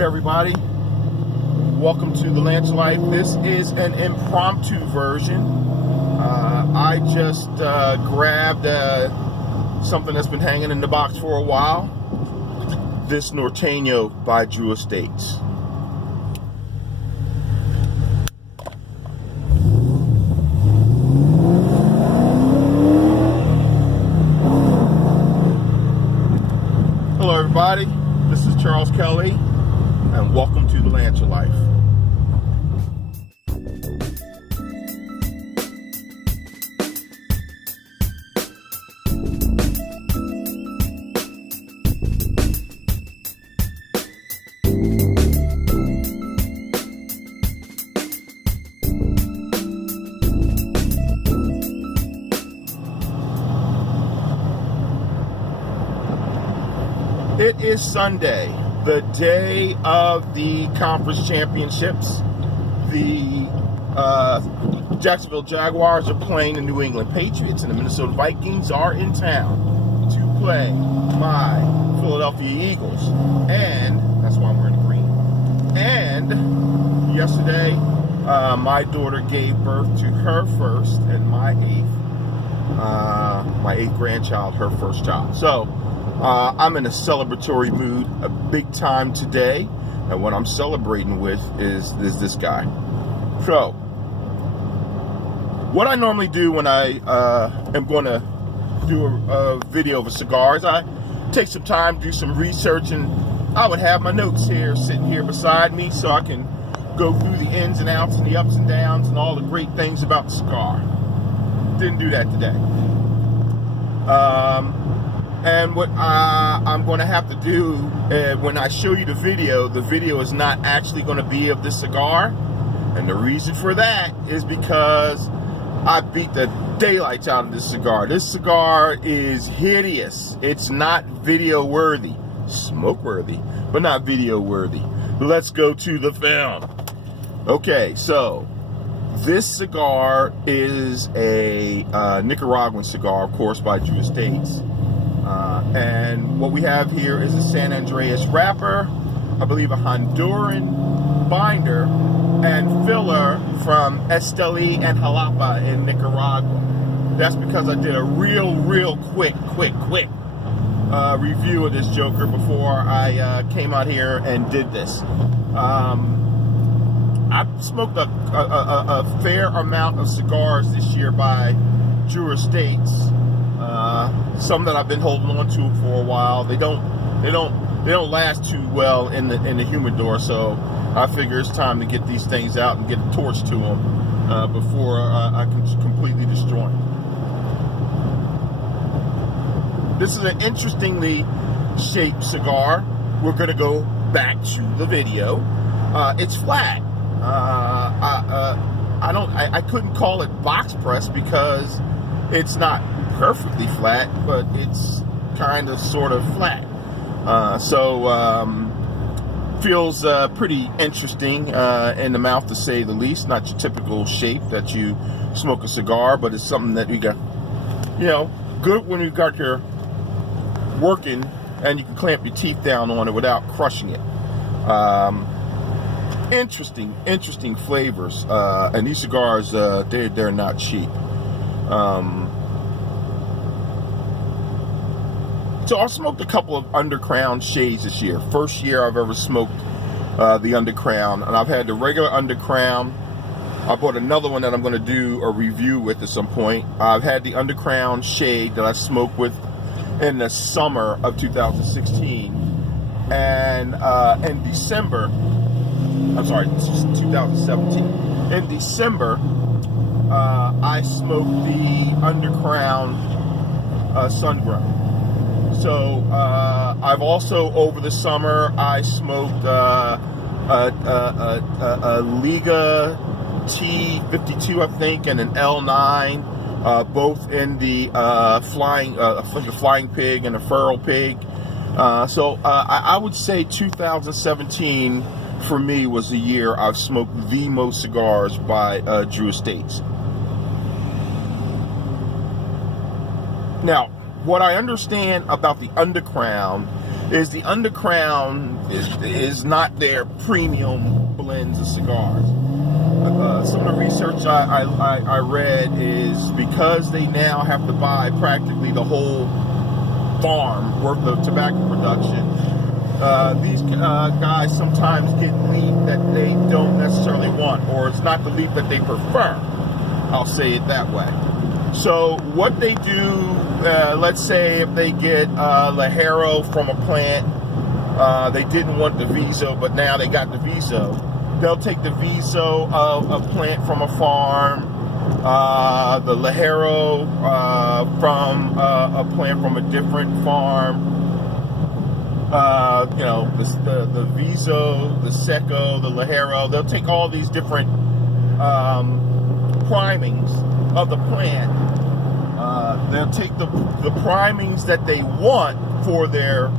Hey everybody, welcome to the Lance Life. This is an impromptu version. I just grabbed something that's been hanging in the box for a while. This Nortegno by Herrera Estates. Hello everybody, this is Charles Kelly, and welcome to the Lance Life. It is Sunday, the day of the conference championships. The Jacksonville Jaguars are playing the New England Patriots, and the Minnesota Vikings are in town to play my Philadelphia Eagles. And that's why I'm wearing the green. And yesterday, my daughter gave birth to her first and my eighth grandchild, her first child. So I'm in a celebratory mood, a big time today, and what I'm celebrating with is this guy. So, what I normally do when I am going to do a video of a cigar is I take some time, do some research, and I would have my notes here, sitting here beside me, so I can go through the ins and outs and the ups and downs and all the great things about the cigar. Didn't do that today. And what I'm going to have to do when I show you the video is not actually going to be of this cigar. And the reason for that is because I beat the daylights out of this cigar. This cigar is hideous. It's not video worthy. Smoke worthy, but not video worthy. Let's go to the film. Okay, so this cigar is a Nicaraguan cigar, of course, by Herrera Estates. And what we have here is a San Andreas wrapper, I believe a Honduran binder, and filler from Esteli and Jalapa in Nicaragua. That's because I did a real quick review of this joker before I came out here and did this. I've smoked a fair amount of cigars this year by Herrera Estates. Some that I've been holding on to for a while. They don't last too well in the humidor, so I figure it's time to get these things out and get a torch to them before I can completely destroy them. This is an interestingly shaped cigar. We're going to go back to the video. It's flat. I couldn't call it box press because it's not perfectly flat, but it's kind of sort of flat. Feels pretty interesting in the mouth, to say the least. Not your typical shape that you smoke a cigar, but it's something that you got, good when you got your working and you can clamp your teeth down on it without crushing it. Interesting flavors, and these cigars, they're not cheap. So I smoked a couple of Undercrown shades this year. First year I've ever smoked the Undercrown, and I've had the regular Undercrown. I bought another one that I'm going to do a review with at some point. I've had the Undercrown shade that I smoked with in the summer of 2016, and in December, I'm sorry, 2017. In December, I smoked the Undercrown Sun-Grown. So I've also, over the summer, I smoked a Liga T52, I think, and an L9, both in the flying pig and a feral pig. So I would say 2017 for me was the year I've smoked the most cigars by Herrera Estates. Now, what I understand about the Undercrown is the undercrown is not their premium blends of cigars. Some of the research I read is because they now have to buy practically the whole farm worth of tobacco production. These guys sometimes get leaf that they don't necessarily want, or it's not the leaf that they prefer. I'll say it that way. So what they do, let's say if they get Herrera from a plant, they didn't want the Viso, but now they got the Viso. They'll take the Viso of a plant from a farm, the Herrera from a plant from a different farm, you know, the Viso, the Seco, the Herrera. They'll take all these different primings of the plant. They'll take the primings that they want for their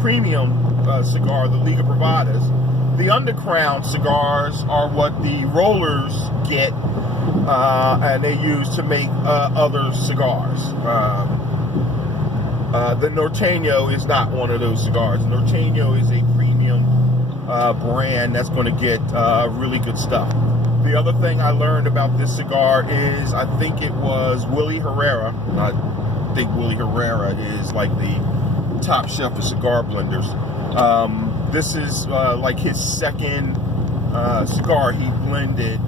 premium cigar, the Liga Privadas. The undercrown cigars are what the rollers get, and they use to make other cigars. The Nortegno is not one of those cigars. Nortegno is a premium brand that's going to get really good stuff. The other thing I learned about this cigar is, I think it was Willie Herrera. I think Willie Herrera is like the top chef of cigar blenders. This is like his second cigar he blended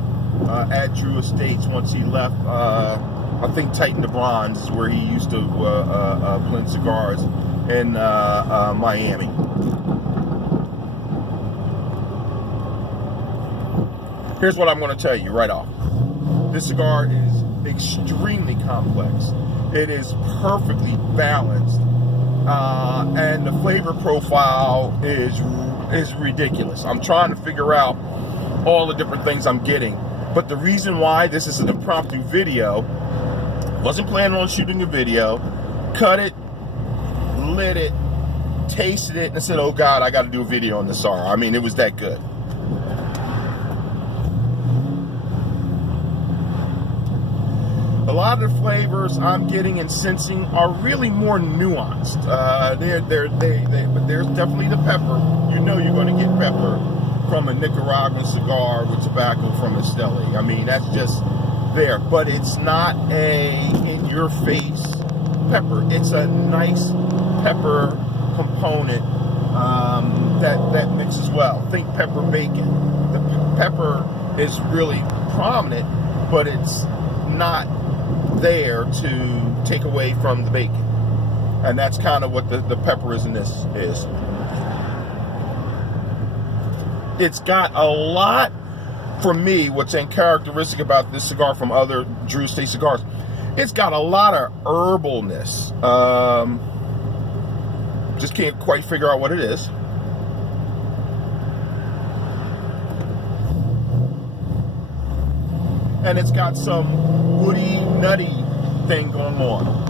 at Drew Estates once he left. I think Titan de Bronze is where he used to blend cigars in Miami. Here's what I'm going to tell you right off. This cigar is extremely complex. It is perfectly balanced. And the flavor profile is ridiculous. I'm trying to figure out all the different things I'm getting. But the reason why this is an impromptu video, wasn't planning on shooting a video, cut it, lit it, tasted it, and said, oh God, I got to do a video on this cigar. I mean, it was that good. A lot of the flavors I'm getting and sensing are really more nuanced. But there's definitely the pepper. You know you're going to get pepper from a Nicaraguan cigar with tobacco from Esteli. I mean, that's just there. But it's not a in-your-face pepper. It's a nice pepper component that mixes well. Think pepper bacon. The pepper is really prominent, but it's not there to take away from the bacon, and that's kind of what the pepper is in this is. It's got a lot, for me, what's uncharacteristic about this cigar from other Drew Estate cigars, it's got a lot of herbalness. Just can't quite figure out what it is. And it's got some woody, nutty thing going on.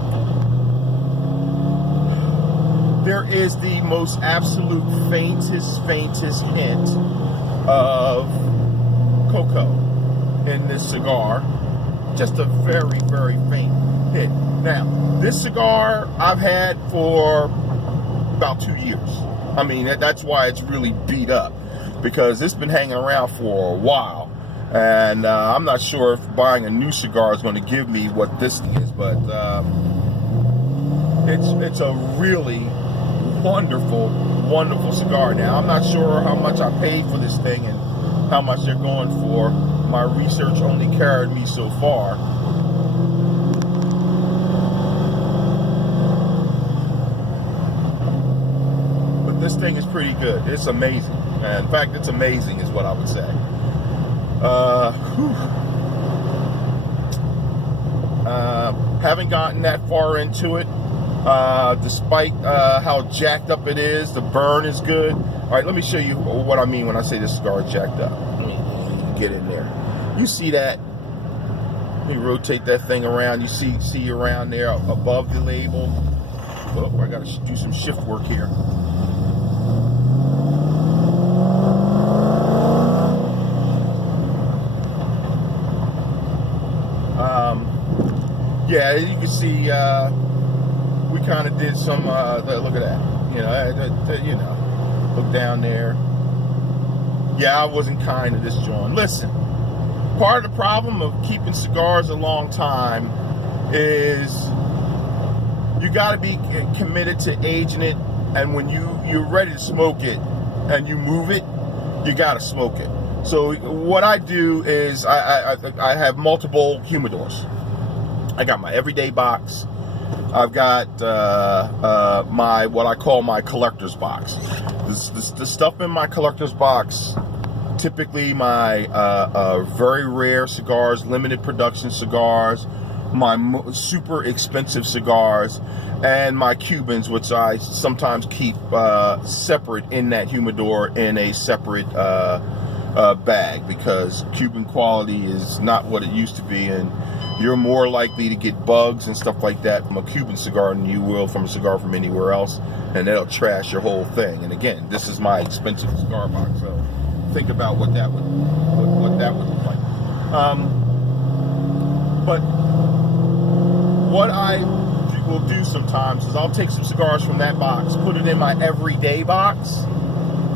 There is the most absolute faintest hint of cocoa in this cigar. Just a very, very faint hit. Now, this cigar I've had for about 2 years. I mean, that's why it's really beat up, because it's been hanging around for a while. And I'm not sure if buying a new cigar is going to give me what this is, but it's a really wonderful cigar. Now, I'm not sure how much I paid for this thing and how much they're going for. My research only carried me so far. But this thing is pretty good. It's amazing. In fact, it's amazing is what I would say. Haven't gotten that far into it, despite how jacked up it is. The burn is good. All right, let me show you what I mean when I say this cigar is jacked up. Let me get in there. You see that? Let me rotate that thing around. You see around there above the label. Oh, I got to do some shift work here. Yeah, you can see we kind of did some, look at that, look down there. Yeah, I wasn't kind to this joint. Listen, part of the problem of keeping cigars a long time is you got to be committed to aging it, and when you're ready to smoke it and you move it, you got to smoke it. So what I do is I have multiple humidors. I got my everyday box. I've got my what I call my collector's box. The stuff in my collector's box, typically my very rare cigars, limited production cigars, my super expensive cigars, and my Cubans, which I sometimes keep separate in that humidor in a separate bag, because Cuban quality is not what it used to be, and you're more likely to get bugs and stuff like that from a Cuban cigar than you will from a cigar from anywhere else, and that'll trash your whole thing. And again, this is my expensive cigar box, so think about what that would look like. But what I will do sometimes is I'll take some cigars from that box, put it in my everyday box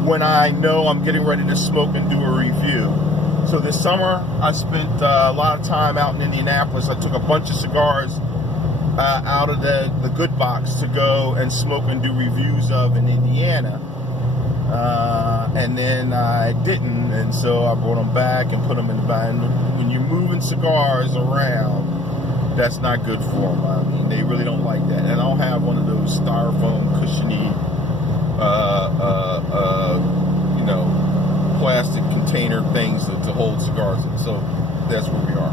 when I know I'm getting ready to smoke and do a review. So this summer, I spent a lot of time out in Indianapolis. I took a bunch of cigars out of the good box to go and smoke and do reviews of in Indiana. And then I didn't, and so I brought them back and put them in the bag. And when you're moving cigars around, that's not good for them. I mean, they really don't like that. And I don't have one of those styrofoam cushiony, plastic container things to hold cigars in. So that's where we are.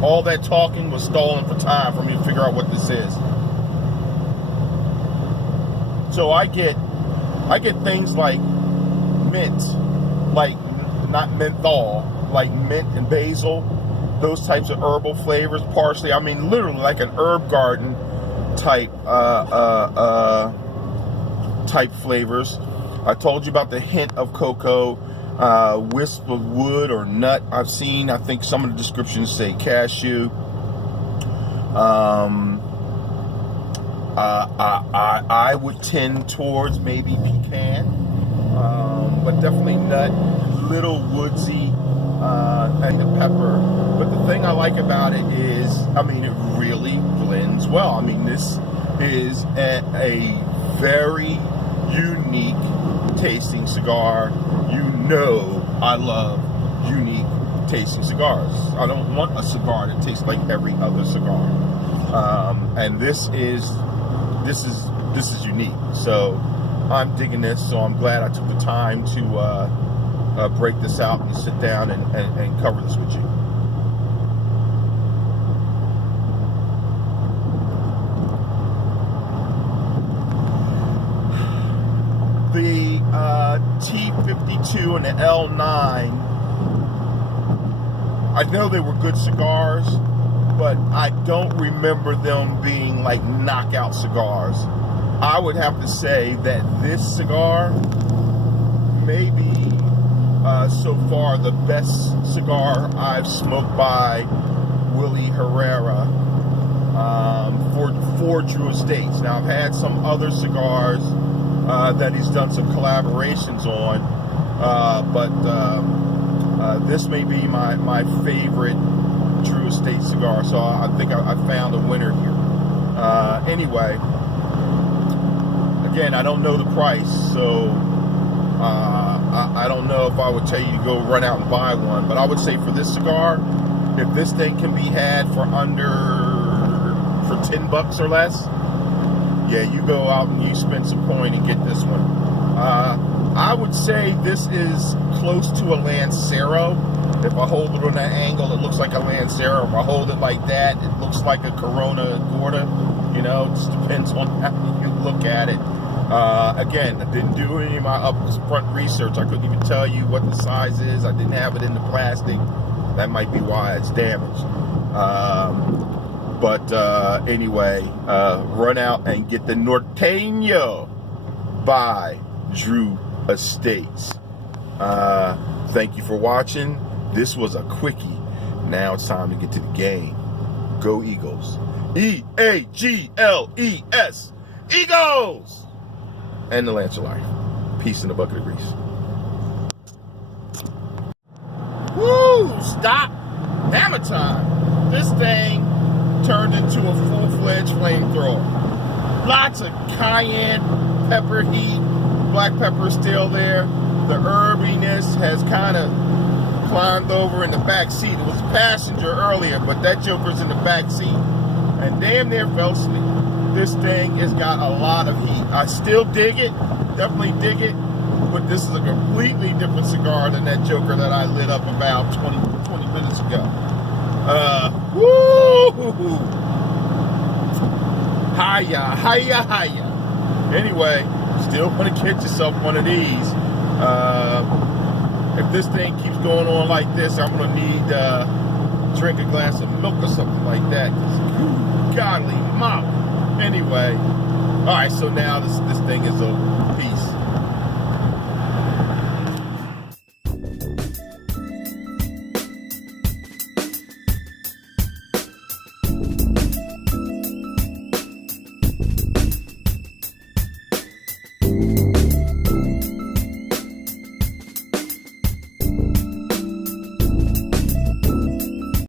All that talking was stalling for time for me to figure out what this is. So I get things like mint, like not menthol, like mint and basil, those types of herbal flavors, parsley. I mean, literally like an herb garden type type flavors. I told you about the hint of cocoa, wisp of wood or nut. I've seen, I think some of the descriptions say cashew. I would tend towards maybe pecan, but definitely nut, little woodsy, and the pepper. But the thing I like about it is, I mean, it really blends well. I mean, this is a very unique tasting cigar. You know I love unique tasting cigars. I don't want a cigar that tastes like every other cigar. And this is unique. So I'm digging this. So I'm glad I took the time to break this out and sit down and cover this with you. The T52 and the L9, I know they were good cigars, but I don't remember them being like knockout cigars. I would have to say that this cigar may be so far the best cigar I've smoked by Willie Herrera for Drew Estates. Now I've had some other cigars that he's done some collaborations on, but this may be my favorite Drew Estate cigar, so I think I found a winner here. Anyway, again, I don't know the price, so I don't know if I would tell you to go run out and buy one, but I would say for this cigar, if this thing can be had for $10 or less, yeah, you go out and you spend some coin and get this one. I would say this is close to a Lancero. If I hold it on that angle, it looks like a Lancero. If I hold it like that, it looks like a Corona Gorda. You know, it just depends on how you look at it. Again, I didn't do any of my upfront research. I couldn't even tell you what the size is. I didn't have it in the plastic. That might be why it's damaged. But anyway, run out and get the Nortegno by Drew Estates. Thank you for watching. This was a quickie. Now it's time to get to the game. Go Eagles. E-A-G-L-E-S. Egos! And the Lance of Life. Peace in a bucket of grease. Woo! Stop! Hammer time! This thing turned into a full-fledged flamethrower. Lots of cayenne pepper heat. Black pepper is still there. The herbiness has kind of climbed over in the back seat. It was a passenger earlier, but that joker's in the back seat. And damn near fell asleep. This thing has got a lot of heat. I still dig it. Definitely dig it. But this is a completely different cigar than that joker that I lit up about 20 minutes ago. Woo! Hiya, hiya, hiya. Anyway, still want to get yourself one of these. If this thing keeps going on like this, I'm going to need drink a glass of milk or something like that. Godly mouth. Anyway, all right, so now this thing is a piece.